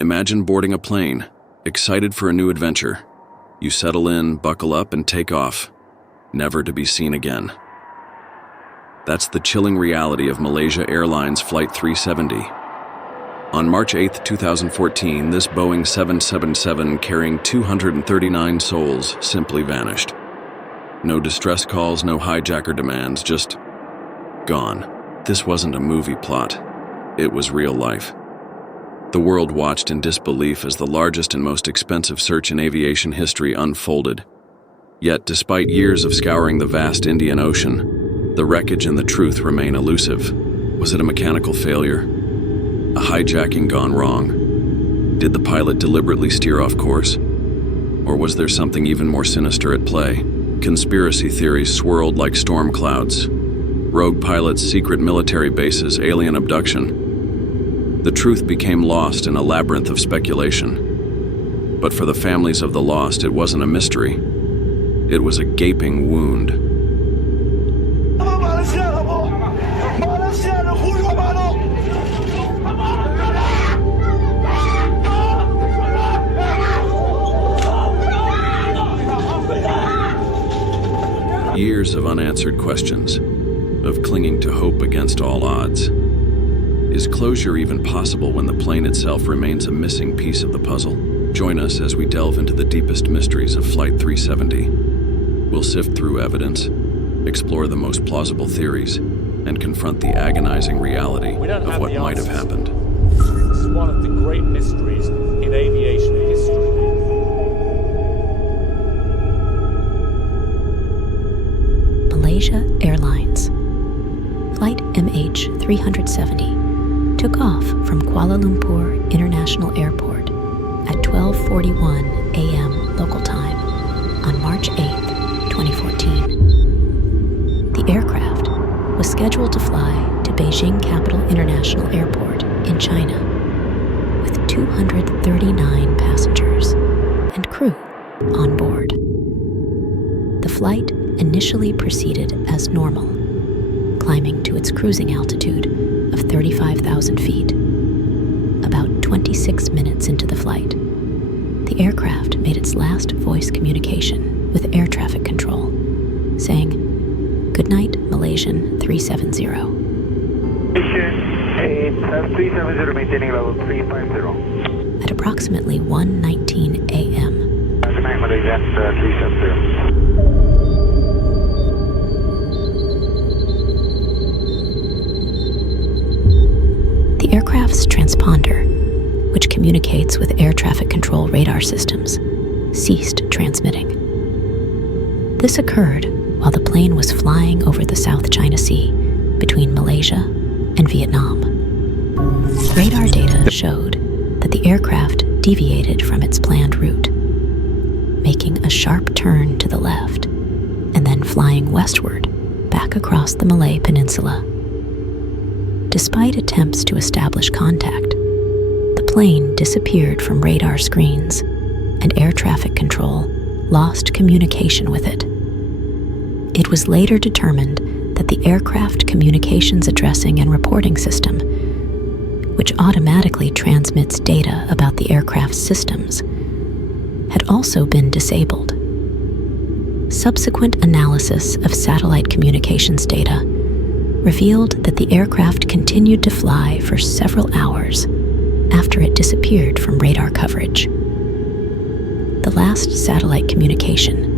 Imagine boarding a plane, excited for a new adventure. You settle in, buckle up, and take off, never to be seen again. That's the chilling reality of Malaysia Airlines Flight 370. On March 8, 2014, this Boeing 777 carrying 239 souls simply vanished. No distress calls, no hijacker demands, just gone. This wasn't a movie plot. It was real life. The world watched in disbelief as the largest and most expensive search in aviation history unfolded. Yet, despite years of scouring the vast Indian Ocean, the wreckage and the truth remain elusive. Was it a mechanical failure? A hijacking gone wrong? Did the pilot deliberately steer off course? Or was there something even more sinister at play? Conspiracy theories swirled like storm clouds. Rogue pilots, secret military bases, alien abduction. The truth became lost in a labyrinth of speculation. But for the families of the lost, it wasn't a mystery. It was a gaping wound. Years of unanswered questions, of clinging to hope against all odds. Is closure even possible when the plane itself remains a missing piece of the puzzle? Join us as we delve into the deepest mysteries of Flight 370. We'll sift through evidence, explore the most plausible theories, and confront the agonizing reality of what might have happened. This is one of the great mysteries in aviation history. Malaysia Airlines Flight MH370 took off from Kuala Lumpur International Airport at 12:41 a.m. local time on March 8, 2014. The aircraft was scheduled to fly to Beijing Capital International Airport in China with 239 passengers and crew on board. The flight initially proceeded as normal, climbing to its cruising altitude of 35,000 feet. About 26 minutes into the flight, the aircraft made its last voice communication with air traffic control, saying, "Good night, Malaysian 370. Malaysian 370, maintaining level 350. At approximately 1:19 a.m., Good night, Malaysian 370. the aircraft's transponder, which communicates with air traffic control radar systems, ceased transmitting. This occurred while the plane was flying over the South China Sea between Malaysia and Vietnam. Radar data showed that the aircraft deviated from its planned route, making a sharp turn to the left and then flying westward back across the Malay Peninsula. Despite attempts to establish contact, the plane disappeared from radar screens, and air traffic control lost communication with it. It was later determined that the aircraft communications addressing and reporting system, which automatically transmits data about the aircraft's systems, had also been disabled. Subsequent analysis of satellite communications data revealed that the aircraft continued to fly for several hours after it disappeared from radar coverage. The last satellite communication,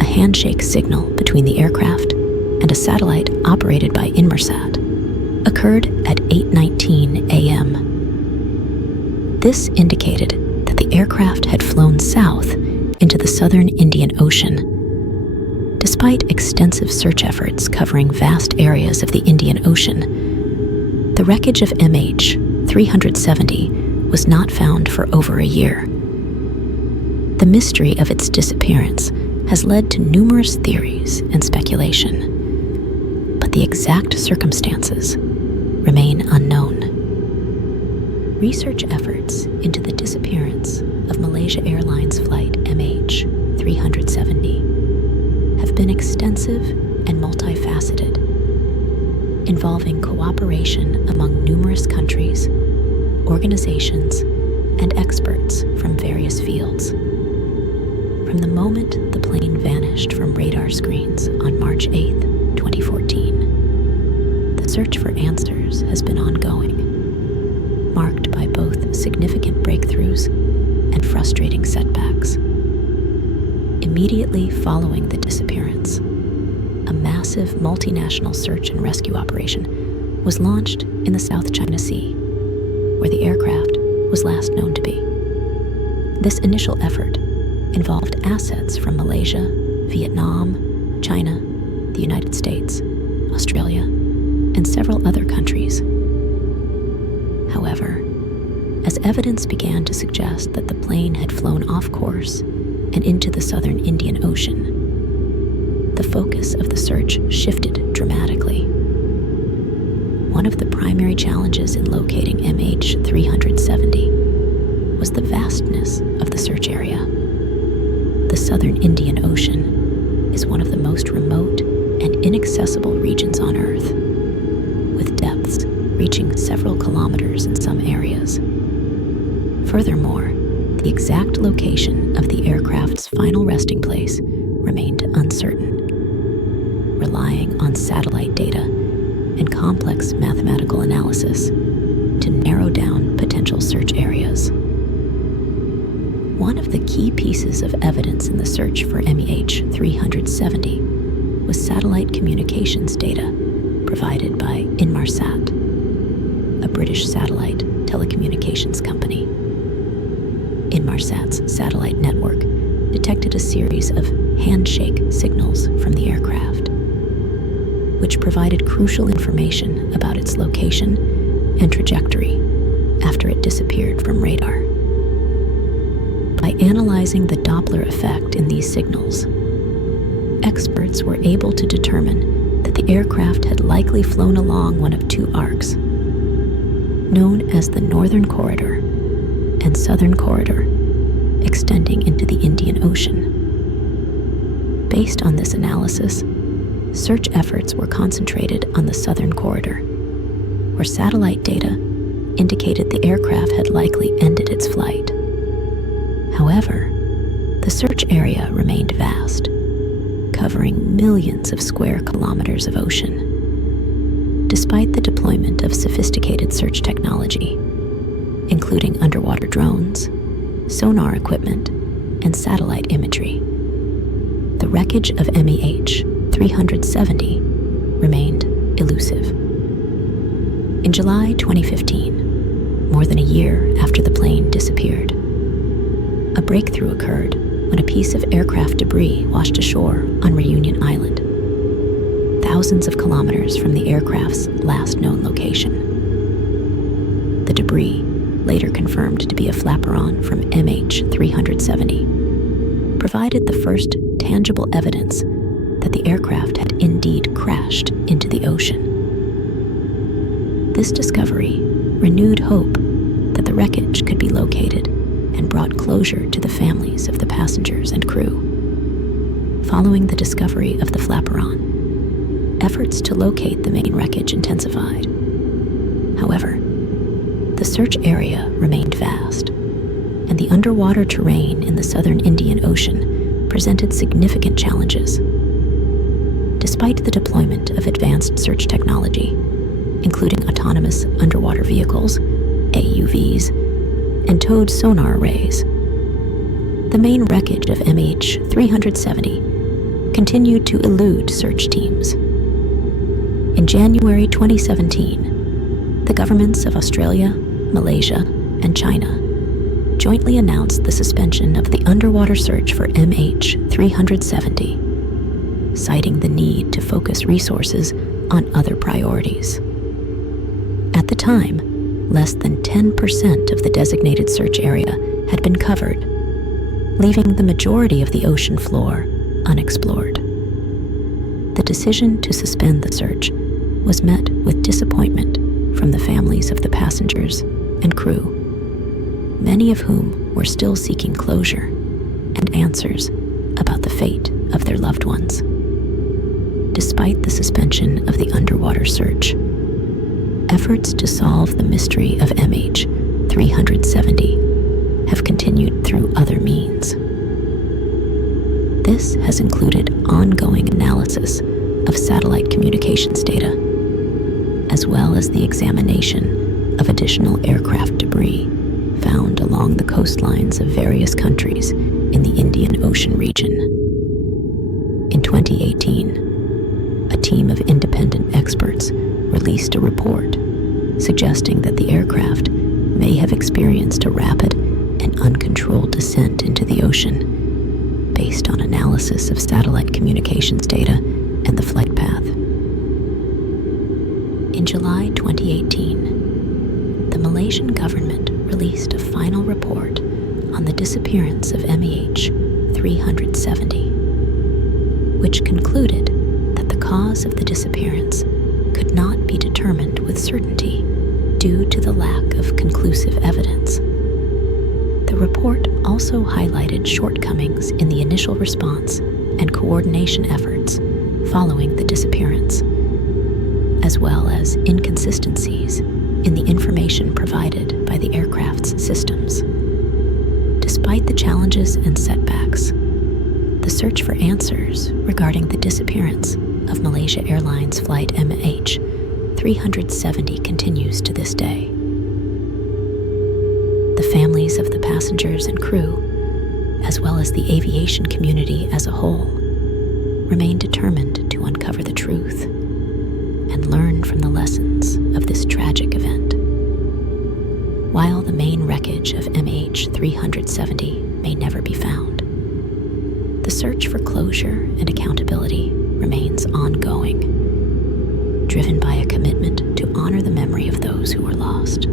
a handshake signal between the aircraft and a satellite operated by Inmarsat, occurred at 8:19 a.m. This indicated that the aircraft had flown south into the southern Indian Ocean. Despite extensive search efforts covering vast areas of the Indian Ocean, the wreckage of MH370 was not found for over a year. The mystery of its disappearance has led to numerous theories and speculation, but the exact circumstances remain unknown. Research efforts into the disappearance of Malaysia Airlines Flight MH370 have been extensive and multifaceted, involving cooperation among numerous countries, organizations, fields. From the moment the plane vanished from radar screens on March 8, 2014, the search for answers has been ongoing, marked by both significant breakthroughs and frustrating setbacks. Immediately following the disappearance, a massive multinational search and rescue operation was launched in the South China Sea, where the aircraft was last known to be. This initial effort involved assets from Malaysia, Vietnam, China, the United States, Australia, and several other countries. However, as evidence began to suggest that the plane had flown off course and into the southern Indian Ocean, the focus of the search shifted dramatically. One of the primary challenges in locating MH370 was the vastness of the search area. The southern Indian Ocean is one of the most remote and inaccessible regions on Earth, with depths reaching several kilometers in some areas. Furthermore, the exact location of the aircraft's final resting place remained uncertain, relying on satellite data and complex mathematical analysis to narrow down potential search areas. One of the key pieces of evidence in the search for MH370 was satellite communications data provided by Inmarsat, a British satellite telecommunications company. Inmarsat's satellite network detected a series of handshake signals from the aircraft, which provided crucial information about its location and trajectory after it disappeared from radar. By analyzing the Doppler effect in these signals, experts were able to determine that the aircraft had likely flown along one of two arcs, known as the Northern Corridor and Southern Corridor, extending into the Indian Ocean. Based on this analysis, search efforts were concentrated on the Southern Corridor, where satellite data indicated the aircraft had likely ended its flight. However, the search area remained vast, covering millions of square kilometers of ocean. Despite the deployment of sophisticated search technology, including underwater drones, sonar equipment, and satellite imagery, the wreckage of MH370 remained elusive. In July 2015, more than a year after the plane disappeared, a breakthrough occurred when a piece of aircraft debris washed ashore on Reunion Island, thousands of kilometers from the aircraft's last known location. The debris, later confirmed to be a flaperon from MH370, provided the first tangible evidence that the aircraft had indeed crashed into the ocean. This discovery renewed hope that the wreckage could be located and brought closure to the families of the passengers and crew. Following the discovery of the flaperon, efforts to locate the main wreckage intensified. However, the search area remained vast, and the underwater terrain in the southern Indian Ocean presented significant challenges. Despite the deployment of advanced search technology, including autonomous underwater vehicles, AUVs, and towed sonar arrays, the main wreckage of MH370 continued to elude search teams. In January 2017, the governments of Australia, Malaysia, and China jointly announced the suspension of the underwater search for MH370, citing the need to focus resources on other priorities. At the time, less than 10% of the designated search area had been covered, leaving the majority of the ocean floor unexplored. The decision to suspend the search was met with disappointment from the families of the passengers and crew, many of whom were still seeking closure and answers about the fate of their loved ones. Despite the suspension of the underwater search, efforts to solve the mystery of MH370 have continued through other This has included ongoing analysis of satellite communications data, as well as the examination of additional aircraft debris found along the coastlines of various countries in the Indian Ocean region. In 2018, a team of independent experts released a report suggesting that the aircraft may have experienced a rapid and uncontrolled descent into the ocean based on analysis of satellite communications data and the flight path. In July 2018, the Malaysian government released a final report on the disappearance of MH370, which concluded that the cause of the disappearance could not be determined with certainty due to the lack of conclusive evidence. The report also highlighted shortcomings in the initial response and coordination efforts following the disappearance, as well as inconsistencies in the information provided by the aircraft's systems. Despite the challenges and setbacks, the search for answers regarding the disappearance of Malaysia Airlines Flight MH370 continues to this day. The families of the passengers and crew, as well as the aviation community as a whole, remain determined to uncover the truth and learn from the lessons of this tragic event. While the main wreckage of MH370 may never be found, the search for closure and accountability remains ongoing, driven by a commitment to honor the memory of those who were lost.